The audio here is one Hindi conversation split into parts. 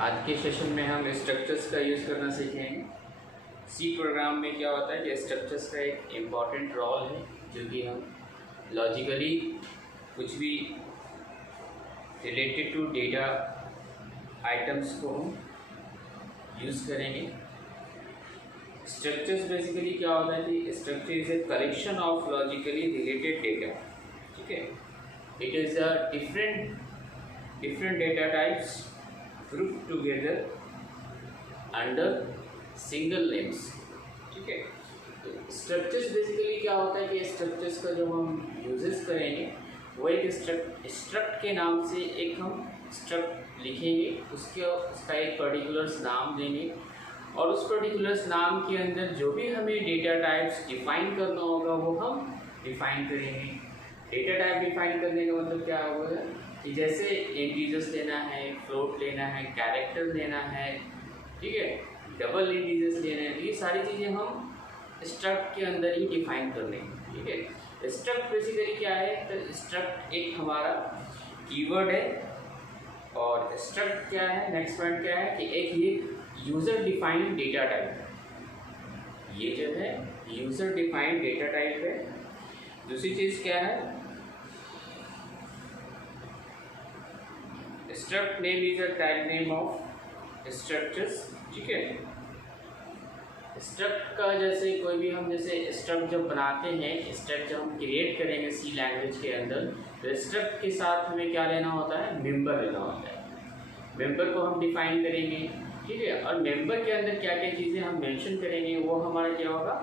आज के सेशन में हम स्ट्रक्चर्स का यूज़ करना सीखेंगे। सी प्रोग्राम में क्या होता है कि स्ट्रक्चर्स का एक इम्पॉर्टेंट रोल है, जो कि हम लॉजिकली कुछ भी रिलेटेड टू डेटा आइटम्स को हम यूज़ करेंगे। स्ट्रक्चर्स बेसिकली क्या होता है कि structure is a collection of logically related data. ठीक है, it is a different data types grouped together under single names। ठीक है, तो स्ट्रक्चर्स बेसिकली क्या होता है कि स्ट्रक्चर्स का जो हम यूजेस करेंगे वो एक स्ट्रक्ट के नाम से एक हम स्ट्रक्ट लिखेंगे, उसका एक पर्टिकुलर्स नाम देंगे और उस पर्टिकुलर्स नाम के अंदर जो भी हमें डेटा टाइप्स डिफाइन करना होगा वो हम डिफाइन करेंगे। डेटा टाइप डिफाइन करने का मतलब क्या होगा कि जैसे इंटीजर्स लेना है, फ्लोट लेना है, कैरेक्टर लेना है, ठीक है, डबल इंटीजर्स लेना है, ये सारी चीज़ें हम स्ट्रक्ट के अंदर ही डिफाइन कर लेंगे। ठीक है, स्ट्रक्ट बेसिकली क्या है, तो स्ट्रक्ट एक हमारा कीवर्ड है और स्ट्रक्ट क्या है, नेक्स्ट पॉइंट क्या है कि एक ये यूज़र डिफाइंड डेटा टाइप है। ये जो है यूज़र डिफाइंड डेटा टाइप है। दूसरी चीज़ क्या है, struct name is a type name of structures. ठीक है, स्ट्रक्ट का जैसे कोई भी हम जैसे स्ट्रक्ट जब बनाते हैं, स्ट्रक्ट जब हम क्रिएट करेंगे सी लैंग्वेज के अंदर, तो स्ट्रक्ट के साथ हमें क्या लेना होता है, मेंबर लेना होता है। मेंबर को हम डिफाइन करेंगे। ठीक है, और मेंबर के अंदर क्या क्या चीज़ें हम मेंशन करेंगे वो हमारा क्या होगा,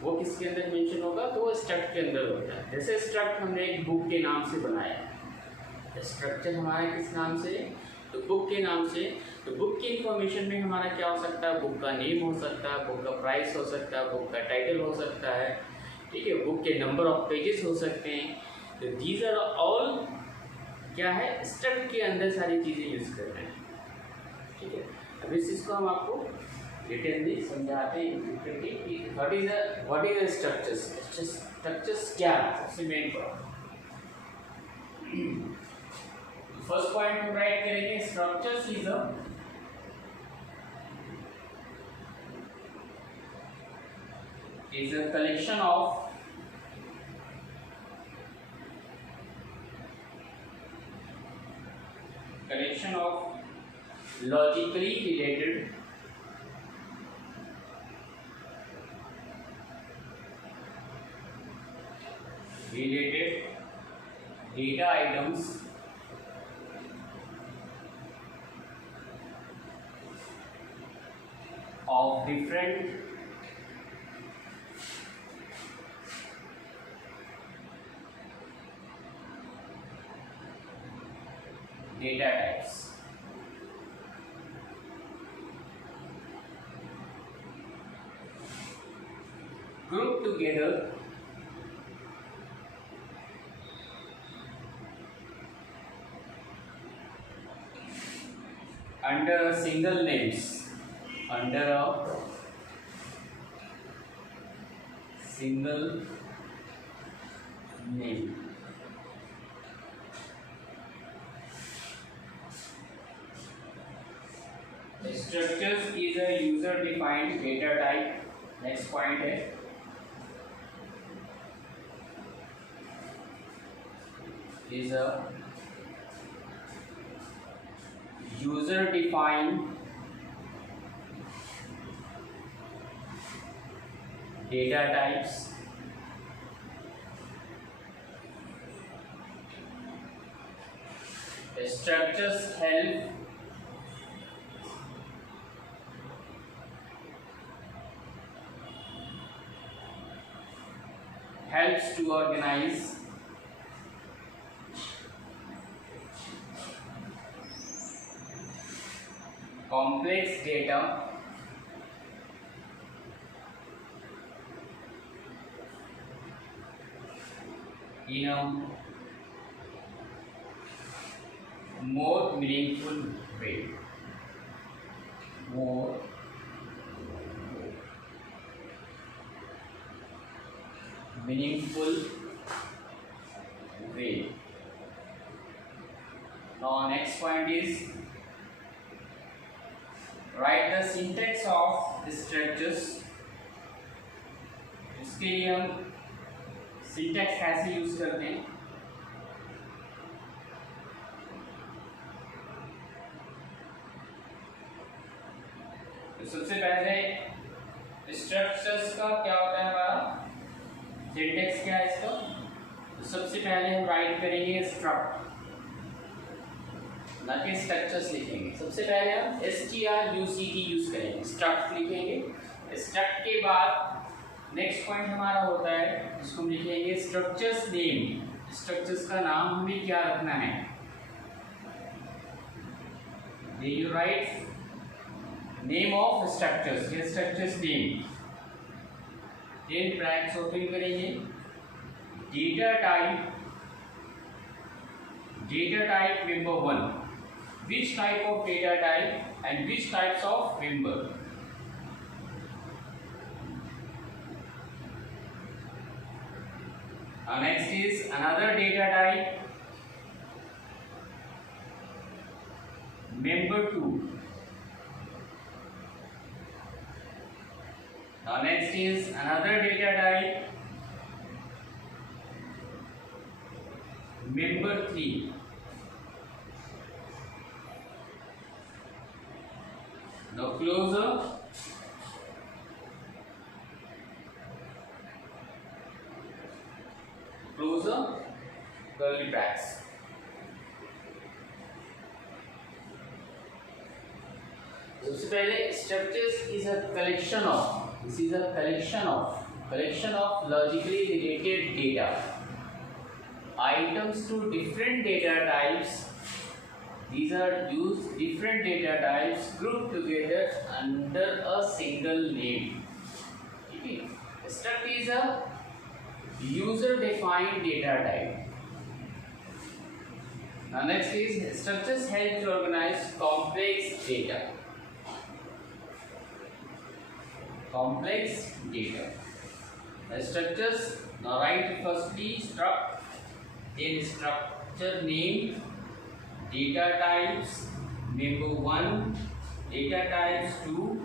वो किसके अंदर मेंशन होगा, तो वो स्ट्रक्ट के अंदर होता है। जैसे स्ट्रक्ट हमने एक बुक के नाम से बनाया, स्ट्रक्चर हमारा किस नाम से, तो बुक के नाम से। तो बुक की इंफॉर्मेशन में हमारा क्या हो सकता है, बुक का नेम हो सकता है, बुक का प्राइस हो सकता है, बुक का टाइटल हो सकता है, ठीक है, बुक के नंबर ऑफ पेजेस हो सकते हैं। तो दीज आर ऑल क्या है, स्ट्रक्ट के अंदर सारी चीज़ें यूज़ कर रहे हैं। ठीक है, अब इस चीज़ को हम आपको डिटेलली समझाते हैं कि व्हाट इज स्ट्रक्चर्स। स्ट्रक्चर्स क्या है, सबसे मेन प्रॉब्लम। फर्स्ट पॉइंट हम राइट करेंगे, structures is a collection of logically related data items of different data types। Grouped together under a single names, under a single name। Structures is a user defined data type। Next point है is a user defined data types structures helps to organize complex data in a more meaningful way। more meaningful way। Now next point is right the syntax of structures. इसके लिए हम सिंटैक्स कैसे यूज करते हैं? तो सबसे पहले स्ट्रक्चर्स का क्या होता है हमारा सिंटैक्स, क्या है इसका? तो सबसे पहले हम राइट करेंगे स्ट्रक्ट, ना कि स्ट्रक्चर्स लिखेंगे। सबसे पहले हम struct यूज करेंगे, स्ट्रक्ट लिखेंगे। स्ट्रक्ट के बाद नेक्स्ट पॉइंट हमारा होता है जिसको हम लिखेंगे स्ट्रक्चर्स नेम। स्ट्रक्चर्स का नाम हमें क्या रखना है? You write name of structures, ये structures name. Then brackets open करेंगे, data type member 1, which type of data type and which types of member. Next is another data type member 2. Now next is another data type member 3. Now close the curly brackets. सबसे पहले structures is a collection of logically related data items to different data types. These are used different data types grouped together under a single name. Okay. Struct is a user defined data type. Now next is structures help to organize complex data. Structures, now write firstly struct, then structure name, data types member 1, data types 2,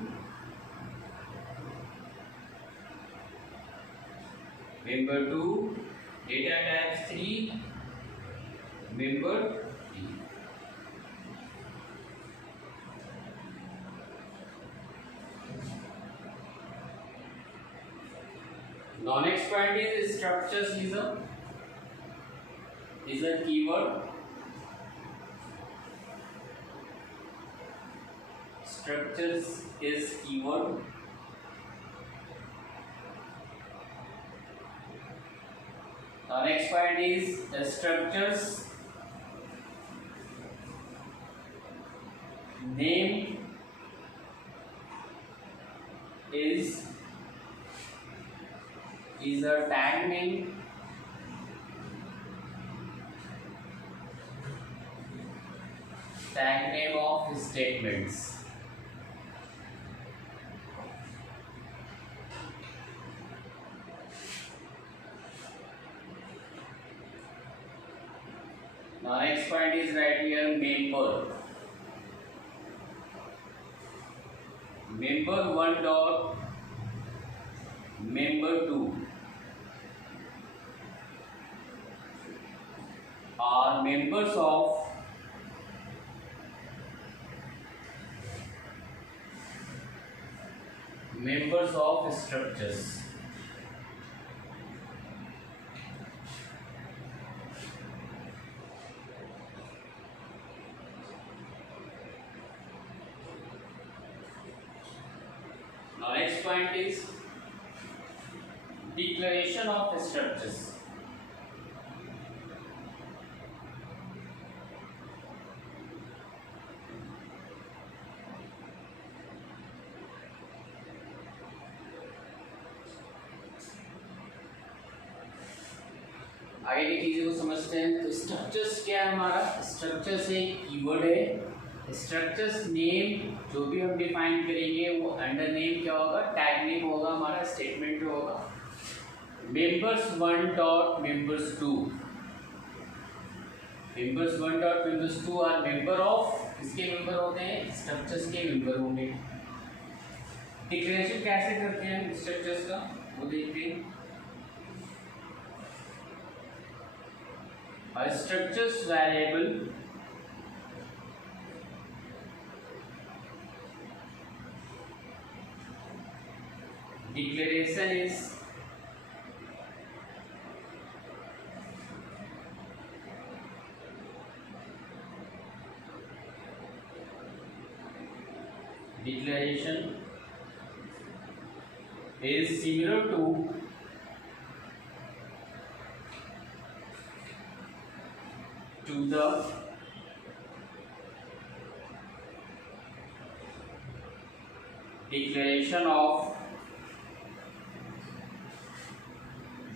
member 2, data types 3, member 3. Now next point is structures is a keyword. Structures is keyword. Now next point is structures name is a tag name. Tag name of statements. Now next point is right here member. Member 1 dot member 2 are members of structures. Now next point is declaration of structures. आगे की चीज़ों को समझते हैं। तो स्ट्रक्चर्स क्या है हमारा? स्ट्रक्चर्स एक कीवर्ड है। स्ट्रक्चर्स नेम जो भी हम डिफाइन करेंगे वो अंडर नेम क्या होगा? टैग नेम होगा हमारा, स्टेटमेंट जो होगा। members 1 dot members 2 members 1 dot members 2 are member of, किसके मेंबर होते हैं? स्ट्रक्चर्स के मेंबर होंगे। डिक्लेरेशन कैसे करते हैं स्ट्रक्चर्स का वो देखते हैं। A structures variable declaration is similar to the declaration of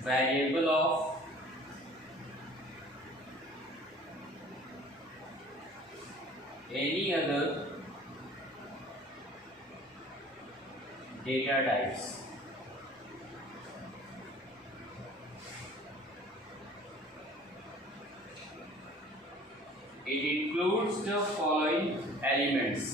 variable of any other data types. It includes the following elements.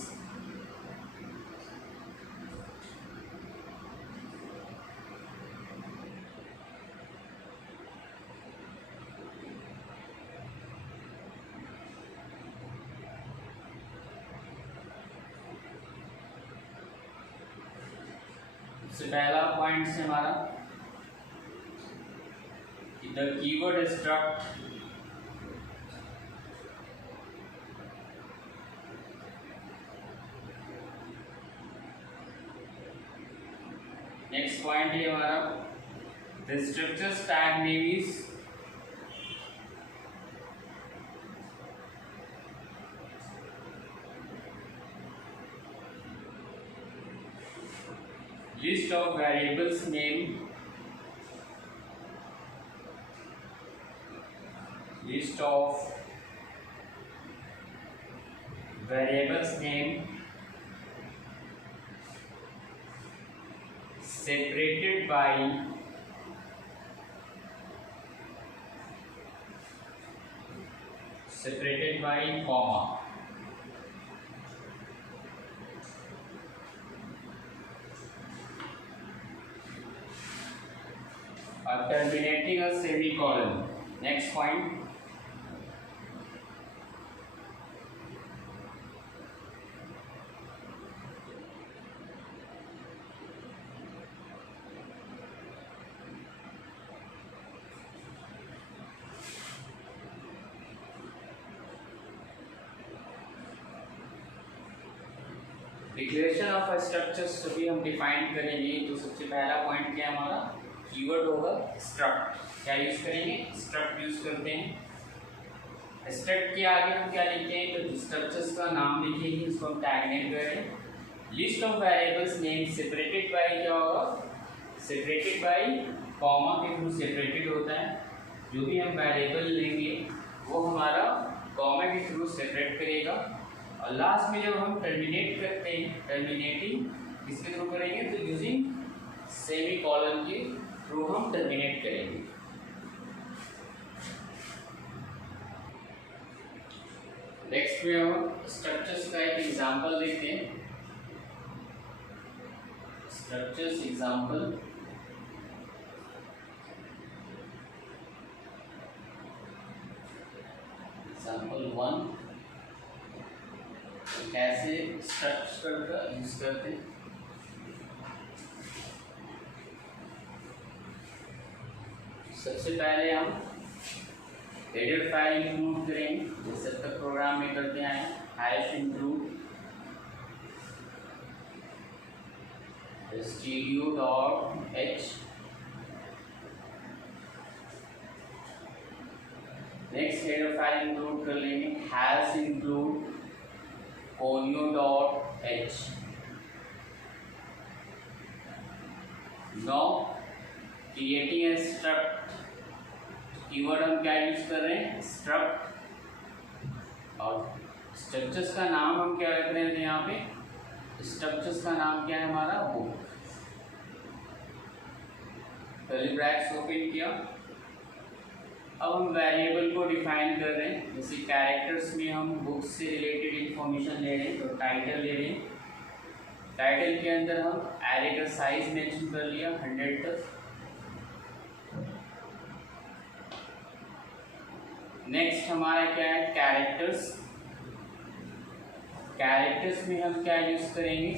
सबसे पहला पॉइंट से हमारा the keyword struct next point है हमारा the structures tag name is list of variables name separated by comma. Terminating a semicolon. Next point. Declaration of structures भी हम डिफाइन करेंगे। तो सबसे पहला पॉइंट क्या है हमारा कीवर्ड होगा स्ट्रक्ट। क्या यूज करेंगे स्ट्रक्ट यूज करते हैं। स्ट्रक्ट के आगे हम क्या लिखते हैं तो स्ट्रक्चर्स का नाम लिखेंगे उसको हम टैग नेम करें। List of variables name separated by क्या होगा सेपरेटेड बाय कॉमा के थ्रू सेपरेटेड होता है। जो भी हम वेरिएबल लेंगे वो हमारा कॉमा के थ्रू सेपरेट करेगा। और लास्ट में जब हम टर्मिनेट करते हैं टर्मिनेटिंग किसके थ्रू करेंगे तो यूजिंग सेमी कॉलन के थ्रू हम टर्मिनेट करेंगे। नेक्स्ट में हम स्ट्रक्चर्स का एक एग्जांपल देखते हैं। स्ट्रक्चर्स एग्जांपल एग्जांपल 1 कैसे स्ट्रक्चर का यूज करते हैं। सबसे पहले हम हेडर फाइल इंक्लूड करेंगे जैसे तक प्रोग्राम में करते हैं hash include studio.h। Next header file include कर लेंगे hash include conio.h। now creating a struct keyword हम क्या यूज कर रहे हैं struct। और स्ट्रक्चर्स का नाम हम क्या रख रहे हैं यहाँ पे स्ट्रक्चर्स का नाम क्या है हमारा बुक। कर्ली ब्रैकेट्स ओपन किया। अब हम वेरिएबल को डिफाइन कर रहे हैं जैसे कैरेक्टर्स में हम बुक्स से रिलेटेड इंफॉर्मेशन ले रहे हैं तो टाइटल ले रहे हैं टाइटल के अंदर हम एरे का साइज मेंशन कर लिया 100 तक। नेक्स्ट हमारा क्या है, कैरेक्टर्स। कैरेक्टर्स में हम क्या यूज करेंगे,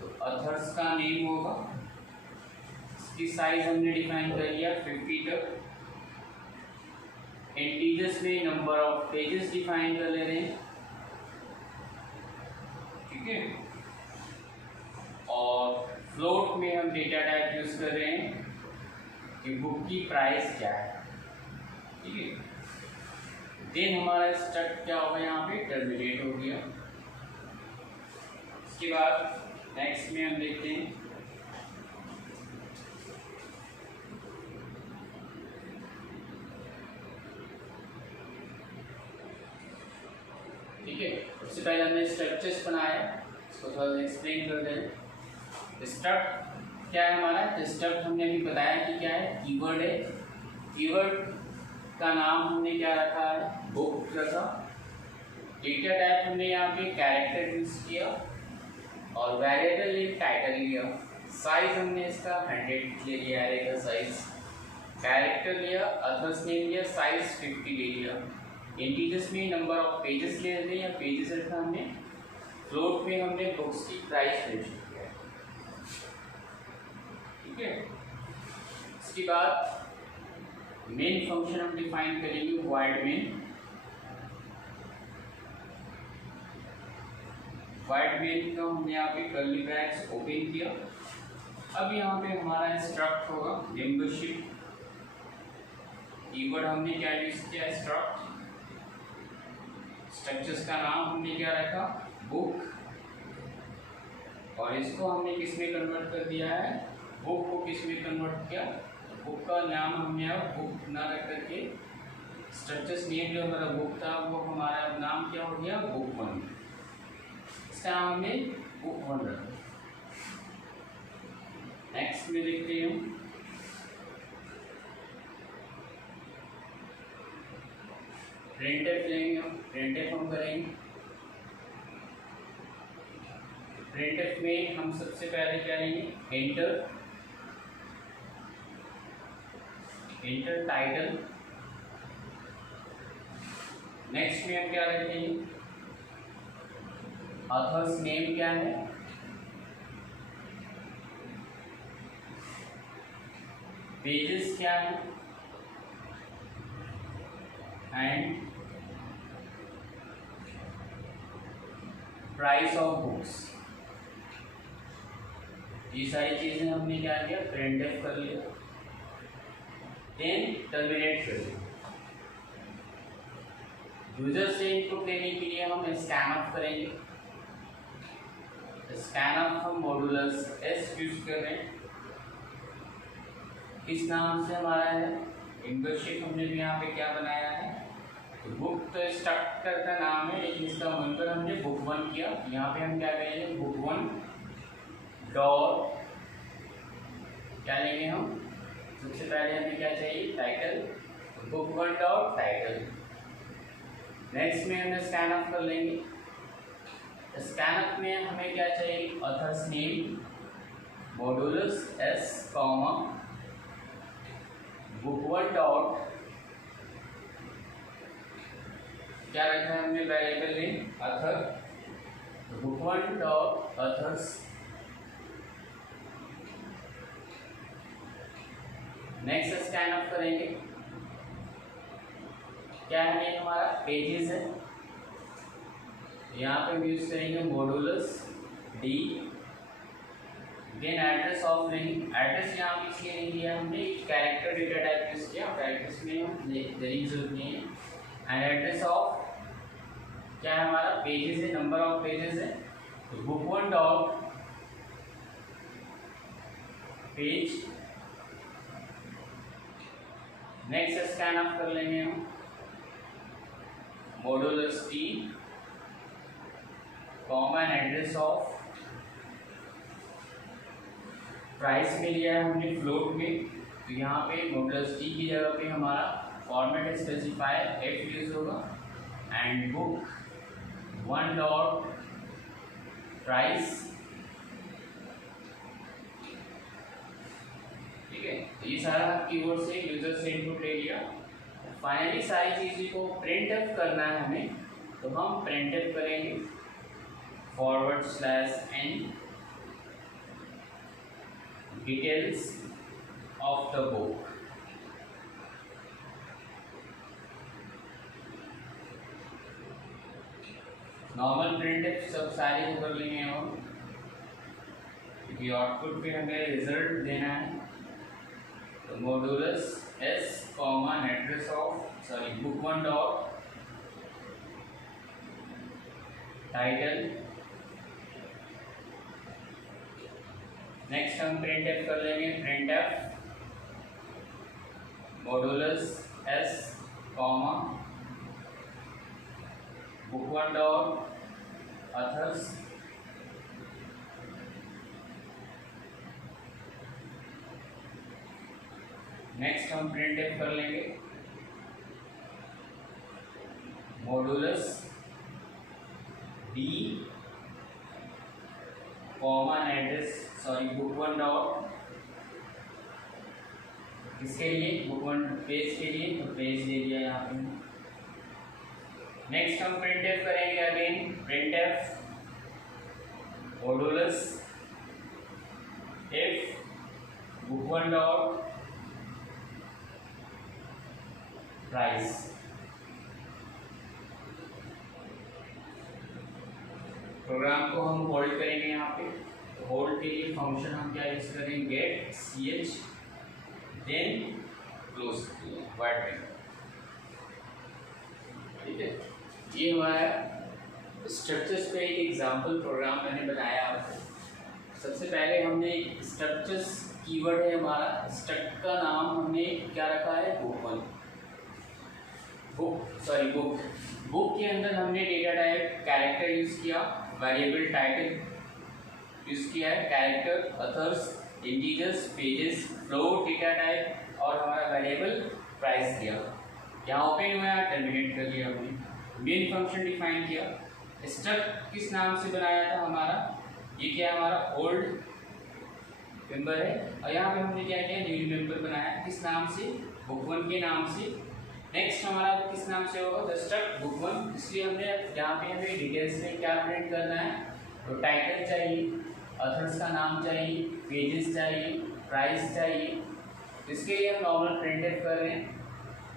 तो ऑथर्स का नेम होगा, इसकी साइज हमने डिफाइन कर लिया 50 तक। इंटीजर्स में नंबर ऑफ पेजेस डिफाइन कर ले रहे हैं, ठीक है। और फ्लोट में हम डेटा टाइप यूज कर रहे हैं कि बुक की प्राइस क्या है, ठीक है। देन हमारा स्ट्रक्ट क्या होगा, यहाँ पे टर्मिनेट हो गया। इसके बाद नेक्स्ट में हम देखते हैं ठीक है। उससे पहले हमने स्ट्रक्चर्स बनाया, इसको थोड़ा सा एक्सप्लेन कर दें। स्ट्रक्ट क्या है हमारा, स्ट्रक्ट हमने अभी बताया कि क्या है, कीवर्ड है। कीवर्ड का नाम हमने क्या रखा है, बुक रखा। डेटा टाइप हमने यहाँ पे कैरेक्टर यूज किया और वेरिएबल एक टाइटल लिया। साइज हमने इसका 100 ले लिया, एरे का साइज। कैरेक्टर लिया, अदर्स नेम लिया, साइज 50 ले लिया। इंटीजर्स में नंबर ऑफ पेजेस ले रहे या पेजेस रखा हमने। फ्लोट में हमने बुक्स की प्राइस मेंशन किया, ठीक है। इसके बाद मेन फंक्शन हम डिफाइन करेंगे, void मेन। void मेन का हमने यहाँ पे कर्ली ब्रैकेट्स ओपन किया। अब यहाँ पे हमारा स्ट्रक्ट होगा मेंबरशिप। कीवर्ड हमने क्या यूज किया, स्ट्रक्ट। स्ट्रक्चर्स का नाम हमने क्या रखा, बुक। और इसको हमने किस में कन्वर्ट कर दिया है, बुक को किस में कन्वर्ट किया, बुक का नाम हमने अब बुक ना रख करके स्ट्रक्चर्स नेम जो हमारा बुक था वो हमारा नाम क्या हो गया, बुक 1। इसका नाम हमने बुक 1 रखा। नेक्स्ट में देखते हैं हम प्रिंटफ लेंगे, हम प्रिंटफ हम करेंगे। प्रिंटफ में हम सबसे पहले क्या लेंगे, एंटर टाइटल। नेक्स्ट में हम क्या रखेंगे, ऑथर्स नेम क्या है, पेजेस क्या है, एंड प्राइस ऑफ बुक्स। ये सारी चीजें हमने क्या किया, प्रिंटफ कर लिया। देन टर्मिनेट कर दिया। यूजर से इनपुट लेने के लिए हम स्कैन ऑफ करेंगे। स्कैन ऑफ हम मॉडुलस एस यूज कर रहे हैं। किस नाम से हमारा है, मेंबरशिप हमने भी यहाँ पे क्या बनाया है, तो बुक तो स्ट्रक्चर का नाम है, लेकिन इसका मेंबर हमने बुक 1 किया। यहाँ पे हम क्या करेंगे, बुक 1 डॉट क्या लेंगे हम, सबसे पहले हमें क्या चाहिए, title, book 1 dot title. Next में हमें स्कैन ऑफ कर लेंगे। स्कैन ऑफ में हमें क्या चाहिए, author's name modulus s comma book 1 dot क्या रखा है हमने, variable name author, book 1 dot authors. Next scan of करेंगे, क्या है ये हमारा पेजेस है, यहाँ पे हम यूज करेंगे modulus d. Then address of नहीं, एड्रेस यहाँ पे इसलिए नहीं दिया हमने, कैरेक्टर डेटा टाइप यूज किया, कैरेक्टर्स में हम देने की जरूरत नहीं है। एंड एड्रेस ऑफ क्या है हमारा, पेजेस है, नंबर ऑफ पेजेस है, तो book 1 dot page. Next scan of कर लेंगे हम, modulus T common address of, price में लिया है हमने फ्लोट में, तो यहाँ पे मॉडुलस टी की जगह पे हमारा फॉर्मेट स्पेसिफायर एफ यूज होगा। एंड बुक 1 डॉट प्राइस ये सारा कीवर्ड से यूजर से इनपुट ले लिया। फाइनली सारी चीज़ों को प्रिंट एफ करना है हमें, तो हम प्रिंट एफ करेंगे /n details of the book. Normal print F सब सारे कर लेंगे हम, क्योंकि आउटपुट पे हमें रिजल्ट देना है। तो modulus s common address of book one dot title. Next हम प्रिंट एफ कर लेंगे, print f modulus s comma book one dot authors. Next हम प्रिंट एफ कर लेंगे modulus d common address book one dot किसके लिए, बुक वन पेज के लिए, तो पेज दे दिया यहाँ पे। नेक्स्ट हम प्रिंट एफ करेंगे again, print f modulus f book one dot price. Program को हम होल्ड करेंगे यहाँ पे, तो होल्ड के लिए फंक्शन हम क्या यूज करेंगे, get ch then close white. ठीक है, ये हमारा स्ट्रक्चर्स पे एक एग्जांपल प्रोग्राम मैंने बनाया आपको। सबसे पहले हमने स्ट्रक्चर्स कीवर्ड है हमारा, स्ट्रक्ट का नाम हमने क्या रखा है, बुक वन। बुक के अंदर हमने डेटा टाइप कैरेक्टर यूज किया, वेरिएबल टाइटल यूज किया है, character, others, integers, pages, float data type और हमारा वेरिएबल प्राइस दिया। यहाँ ओपन हुआ, टर्मिनेट कर लिया हमने। मेन फंक्शन डिफाइन किया। स्ट्रक्ट किस नाम से बनाया था हमारा, ये क्या हमारा ओल्ड मेंबर है, और यहाँ पे हमने क्या किया, न्यू मेंबर बनाया, किस नाम से, बुक वन के नाम से। नेक्स्ट हमारा किस नाम से होगा, स्ट्रक्ट बुक वन, इसलिए हमने यहाँ पे हमें डिटेल्स में क्या प्रिंट करना है, तो टाइटल चाहिए, ऑथर्स का नाम चाहिए, पेजेस चाहिए, प्राइस चाहिए। इसके लिए हम नॉर्मल प्रिंट एफ कर रहे हैं।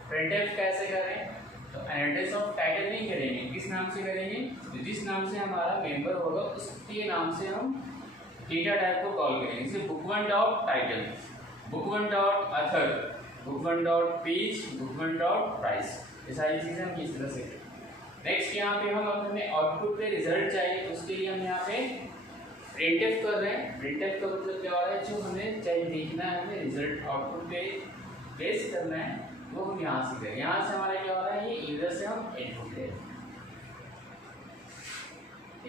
प्रिंट एफ कैसे कर रहे हैं, तो एड्रेस ऑफ टाइटल नहीं करेंगे, किस नाम से करेंगे, तो जिस नाम से हमारा मेंबर होगा उसके नाम से हम डेटा टाइप को कॉल करेंगे। जैसे book one dot title, book one dot author, book one dot page, book one dot price, ये सारी चीज़ें हम किस तरह से करें। नेक्स्ट यहाँ पे हम हमें आउटपुट पे रिजल्ट चाहिए, तो उसके लिए हम यहाँ पे प्रिंट एफ कर रहे हैं। प्रिंट एफ का मतलब क्या हो रहा है, जो हमें चाहिए देखना है, हमें रिजल्ट आउटपुट पे बेस करना है, वो हम यहाँ से करें। यहाँ से हमारा क्या हो रहा है, ये यूजर से हम इनपुट ले रहे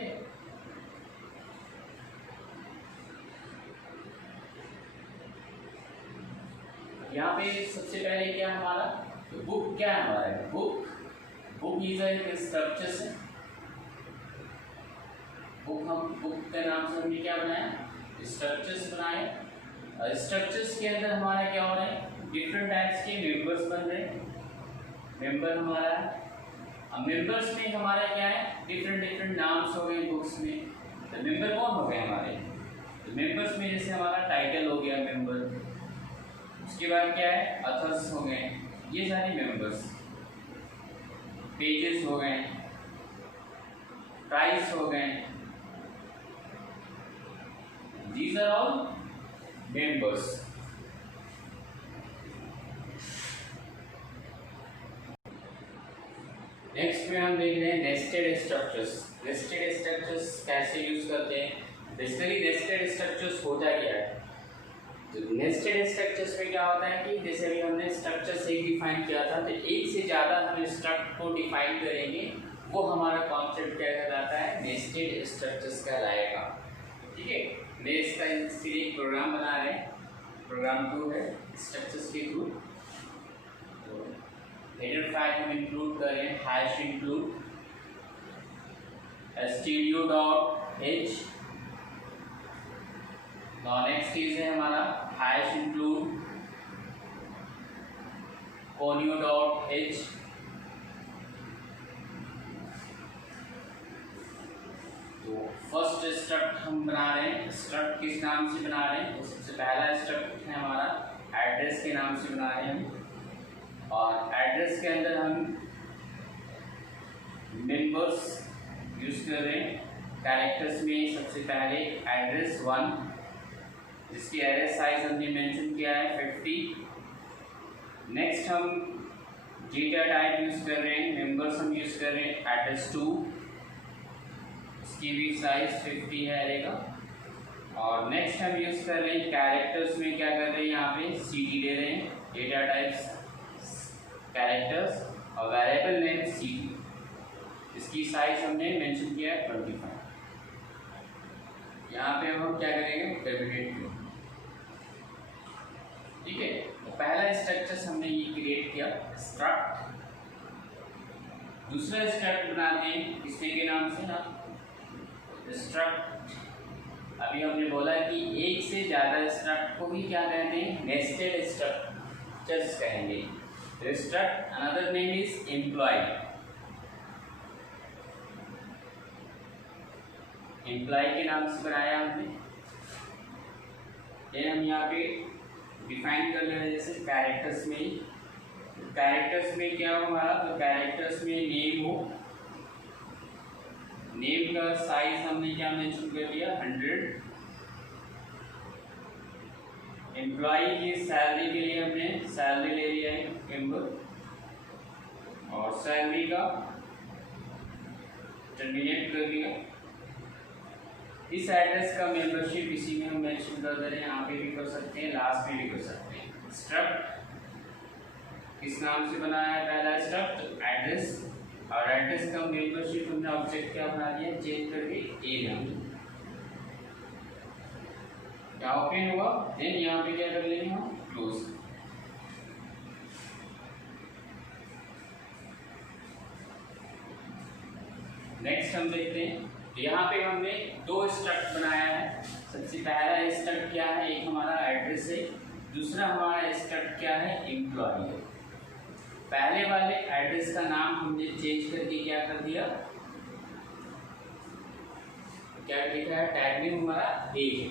हैं। यहाँ पे सबसे पहले क्या है हमारा, तो बुक क्या है हमारा, बुक इज एक स्ट्रक्चर है। बुक के नाम से हमने क्या बनाया, स्ट्रक्चर्स बनाए। स्ट्रक्चर्स के अंदर हमारा क्या हो रहा है, डिफरेंट टाइप्स के मेंबर्स बन रहे हैं। मेंबर हमारा, अब मेंबर्स में हमारा क्या है, डिफरेंट नाम्स हो गए बुक्स में। तो मेंबर कौन हो गए हमारे, तो मेंबर्स में जैसे हमारा टाइटल हो गया मेंबर, उसके बाद क्या है, अथर्स हो गए, ये सारे मेंबर्स, पेजेस हो गए, प्राइस हो गए, these are all members। Next में हम देख रहे हैं नेस्टेड स्ट्रक्चर्स। नेस्टेड स्ट्रक्चर्स कैसे यूज करते हैं, बेसिकली नेस्टेड स्ट्रक्चर्स होता क्या है, तो नेस्टेड स्ट्रक्चर्स में क्या होता है कि जैसे अभी हमने स्ट्रक्चर्स एक डिफाइन किया था, तो एक से ज़्यादा हम स्ट्रक्ट को डिफाइन करेंगे, वो हमारा कॉन्सेप्ट क्या कहलाता है, नेस्टेड स्ट्रक्चर्स कहलाएगा। ठीक है, मैं इसका इसके लिए प्रोग्राम बना रहे हैं, प्रोग्राम 2 है स्ट्रक्चर्स के थ्रू। तो हेडर फाइल हम इंक्लूड करें, हैश इंक्लूड stdio.h। नेक्स्ट चीज है हमारा hash include conio dot h। तो फर्स्ट स्ट्रक्ट हम बना रहे हैं, स्ट्रक्ट किस नाम से बना रहे हैं, तो सबसे पहला स्ट्रक्ट है हमारा एड्रेस के नाम से बना रहे हैं हम। और एड्रेस के अंदर हम मेंबर्स यूज कर रहे हैं। कैरेक्टर्स में सबसे पहले एड्रेस 1, जिसकी एड्रेस साइज हमने मेंशन किया है 50। नेक्स्ट हम डेटा टाइप यूज कर रहे हैं, मेंबर्स हम यूज कर रहे हैं एड्रेस 2, इसकी भी साइज 50 है रहेगा। और नेक्स्ट हम यूज कर रहे हैं कैरेक्टर्स में, क्या कर रहे हैं यहाँ पे CD ले रहे हैं, डेटा टाइप्स कैरेक्टर्स और वेरिएबल नेम CD, इसकी साइज हमने मेंशन किया है 25। यहाँ पे हम क्या करेंगे, डेबिटेड करेंगे। ठीक है, तो पहला स्ट्रक्चर हमने ये क्रिएट किया स्ट्रक्ट। दूसरा स्ट्रक्ट बनाते हैं किसके के नाम से ना, स्ट्रक्ट। अभी हमने बोला कि एक से ज़्यादा स्ट्रक्ट को भी क्या कहते हैं, नेस्टेड स्ट्रक्चर्स कहेंगे। तो struct another name is employ. Employ के नाम से बनाया हमने। ये हम यहाँ पे डिफाइन कर ले रहे हैं, जैसे कैरेक्टर्स में। कैरेक्टर्स में क्या हो हमारा, तो कैरेक्टर्स में नेम हो, नेम का साइज हमने क्या मेंशन कर दिया 100। एम्प्लॉय की सैलरी के लिए हमने सैलरी ले लिया है एम्बर, और सैलरी का टर्मिनेट कर दिया। इस एड्रेस का मेंबरशिप इसी में हम मेंशन कर दे रहे हैं, यहाँ पे भी कर सकते हैं, लास्ट में भी कर सकते हैं। स्ट्रक्ट किस नाम से बनाया है, पहला स्ट्रक्ट एड्रेस, और एड्रेस का मेंबरशिप हमने ऑब्जेक्ट क्या बना दिया, चेंज करके ए नाम। क्या ओपन होगा, देन यहाँ पे क्या कर लेंगे हम, क्लोज। नेक्स्ट हम देखते हैं, यहाँ पे हमने दो स्ट्रक्ट बनाया है। सबसे पहला स्ट्रक्ट क्या है, एक हमारा एड्रेस है, दूसरा हमारा स्ट्रक्ट क्या है, एम्प्लॉय है। पहले वाले एड्रेस का नाम हमने चेंज करके क्या कर दिया, क्या लिखा है, टैग नेम हमारा ए है।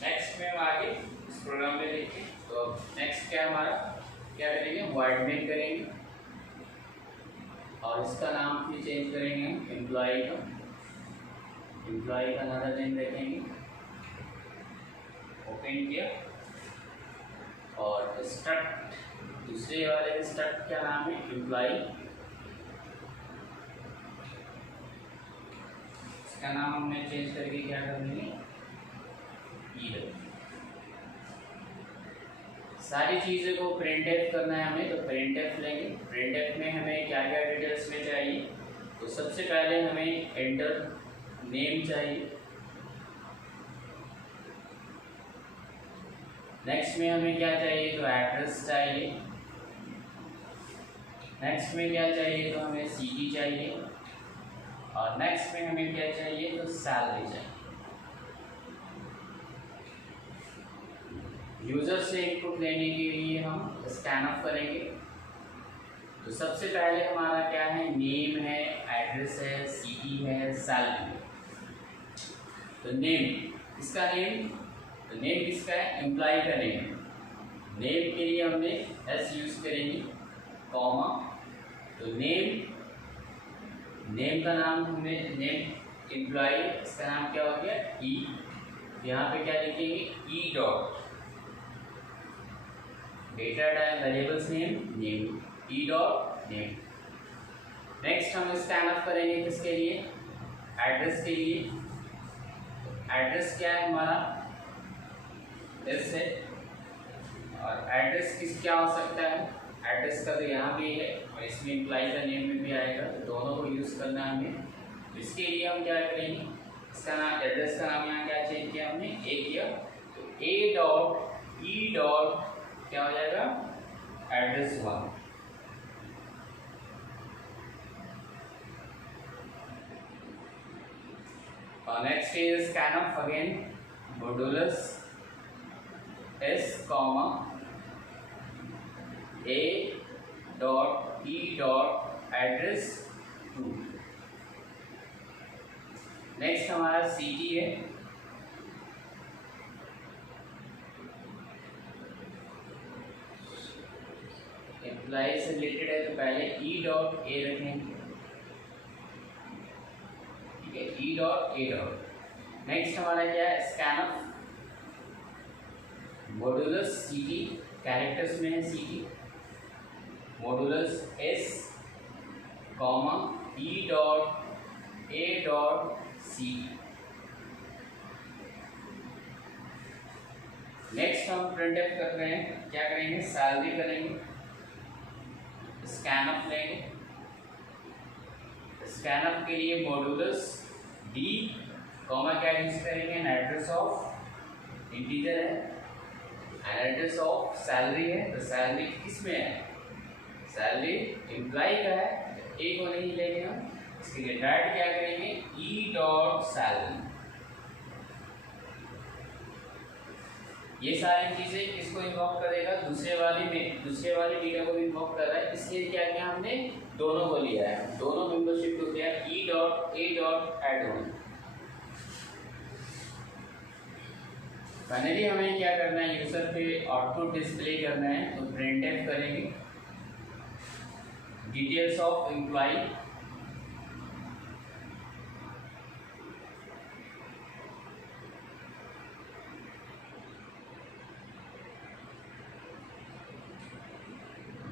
नेक्स्ट में हम आगे इस प्रोग्राम में देखते हैं। तो नेक्स्ट क्या हमारा, क्या करेंगे, वॉइड मेन करेंगे, और इसका नाम भी चेंज करेंगे हम एम्प्लॉय का। एम्प्लॉय का अनदर नेम रखेंगे, ओपन किया। और स्ट्रक्ट, दूसरे वाले स्ट्रक्ट का नाम है एम्प्लॉय, इसका नाम हमने चेंज करके क्या कर देंगे, ई। सारी चीज़ों को प्रिंट एफ करना है हमें, तो प्रिंट एफ लेंगे। प्रिंट एफ में हमें क्या क्या डिटेल्स में चाहिए, तो सबसे पहले हमें एंटर नेम चाहिए। नेक्स्ट में हमें क्या चाहिए, तो एड्रेस चाहिए। नेक्स्ट में क्या चाहिए, तो हमें CD चाहिए। और नेक्स्ट में हमें क्या चाहिए, तो सैलरी चाहिए। यूजर से इनपुट लेने के लिए हम स्कैन ऑफ करेंगे। तो सबसे पहले हमारा क्या है, नेम है, एड्रेस है, CD है, सैलरी है। तो नेम, इसका नेम, तो नेम किसका है, एम्प्लॉय का नेम। नेम के लिए हमने S यूज करेंगे, कॉमा। तो नेम, नेम का नाम हमने, नेम एम्प्लॉय, इसका नाम क्या हो गया, E। यहाँ पे क्या लिखेंगे, E dot data type variables name, name, E dot name. Next हम स्कैन ऑफ करेंगे किसके लिए, एड्रेस के लिए। एड्रेस क्या है हमारा, S है, और एड्रेस किस क्या हो सकता है, एड्रेस का तो यहाँ भी है और इसमें एम्प्लॉय का नेम में भी आएगा, तो दोनों को यूज़ करना है हमें। इसके लिए हम क्या करेंगे, इसका नाम, एड्रेस का नाम यहाँ क्या चेंज किया हमने, ए किया। तो ए डॉट ई डॉट क्या हो जाएगा, एड्रेस 1। और next is scan of again, modulus S comma a dot e dot address 2। Next हमारा सी टी है, एम्प्लॉय से रिलेटेड है तो पहले ई डॉट ए रखेंगे, ठीक है, e dot a dot. Next हमारा क्या है, स्कैनफ मॉडुलस सी टी, कैरेक्टर्स में है c t, modulus s comma e dot a dot c. Next हम प्रिंट एफ कर रहे हैं, क्या करेंगे, सैलरी करेंगे, स्कैनअप लेंगे, स्कैनअप के लिए मॉडुलस डी कॉमा क्या यूज करेंगे, एन एड्रेस ऑफ इंटीजर है, एन एड्रेस ऑफ सैलरी है, तो सैलरी किस में है, सैलरी एम्प्लॉय का है, एक को नहीं लेंगे हम, इसके लिए डायरेक्ट क्या करेंगे, ई डॉट सैलरी। ये सारी चीजें किसको इन्वॉक करेगा, दूसरे वाली डेटा को इन्वॉक कर रहा है, इसलिए क्या किया हमने, दोनों को लिया है, दोनों मेंबरशिप को लिया, e dot a dot add one. Finally हमें क्या करना है, यूजर पे आउटपुट डिस्प्ले करना है, तो प्रिंटफ करेंगे details of employ,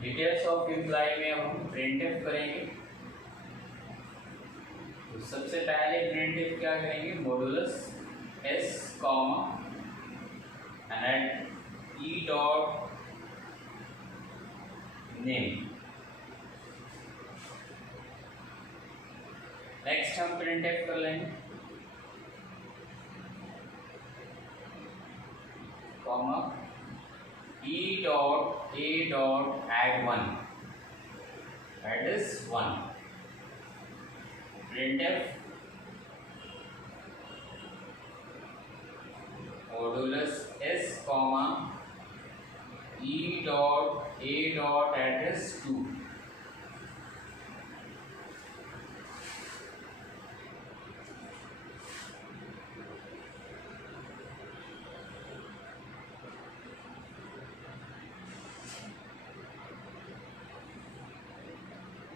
details of employ में हम प्रिंटफ करेंगे। तो सबसे पहले प्रिंटफ क्या करेंगे, modulus s comma and e dot name. Next हम प्रिंटफ कर लेंगे comma e dot a dot add one, address 1, printf modulus s comma e dot a dot address 2।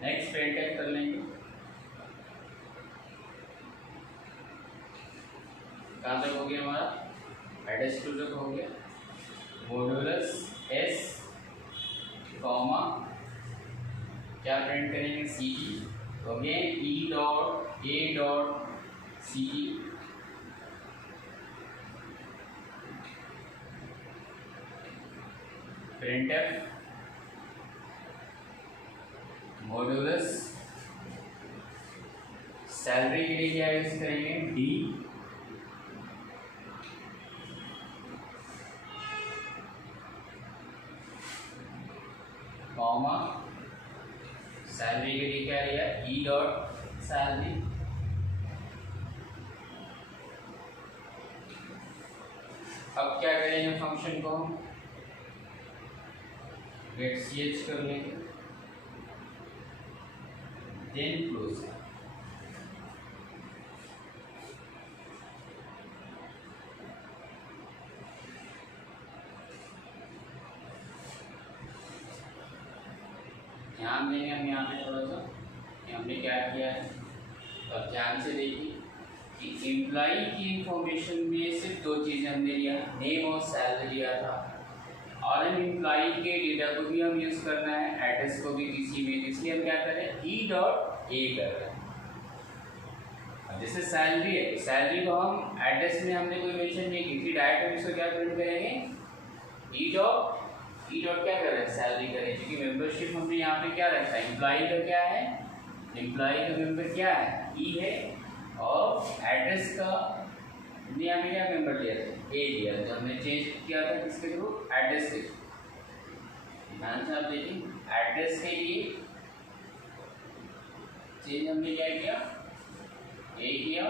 Next printf कर लेंगे, कहाँ तक हो गया हमारा, एड्रेस 2 तक हो गया, मॉडुलस एस कॉमा क्या प्रिंट करेंगे, सी टी, तो again e dot a dot c t, printf modulus salary के लिए क्या यूज करेंगे, डी कॉमा सैलरी के लिए क्या लिया, ई डॉट सैलरी, अब क्या करेंगे, फंक्शन को हम गेट सी एच कर लेंगे, देन क्लोज। ध्यान देंगे हम यहाँ पे थोड़ा सा कि हमने क्या किया है, अब ध्यान से देखिए कि एम्प्लॉय की इंफॉर्मेशन में सिर्फ 2 चीज़ें हमने लिया, नेम और सैलरी लिया था, और हम एम्प्लॉय के डेटा को भी हम यूज़ करना है, एड्रेस को भी किसी में, इसलिए हम क्या कर रहे हैं, ई डॉट ए कर रहे हैं। अब जैसे सैलरी है, सैलरी को हम एड्रेस में हमने कोई मेंशन नहीं की थी, डायरेक्ट हम इसको क्या प्रिंट करेंगे, ई डॉट क्या कर रहे हैं, सैलरी करें, क्योंकि मेंबरशिप हमने यहाँ पे क्या रखा है, एम्प्लॉय का क्या है, एम्प्लॉय का मेंबर क्या है, ई है, और एड्रेस का हमने यहाँ पे क्या मेंबर लिया था, ए लिया था, हमने चेंज किया था किसके थ्रू, एड्रेस के, ध्यान से आप देखिए, एड्रेस के लिए चेंज हमने क्या किया, ए किया,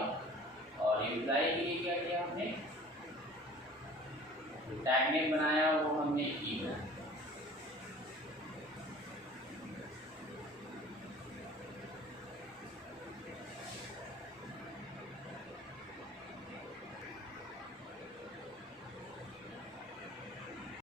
और एम्प्लॉय के लिए क्या किया हमने, टैग नेम बनाया वो हमने ई बनाया।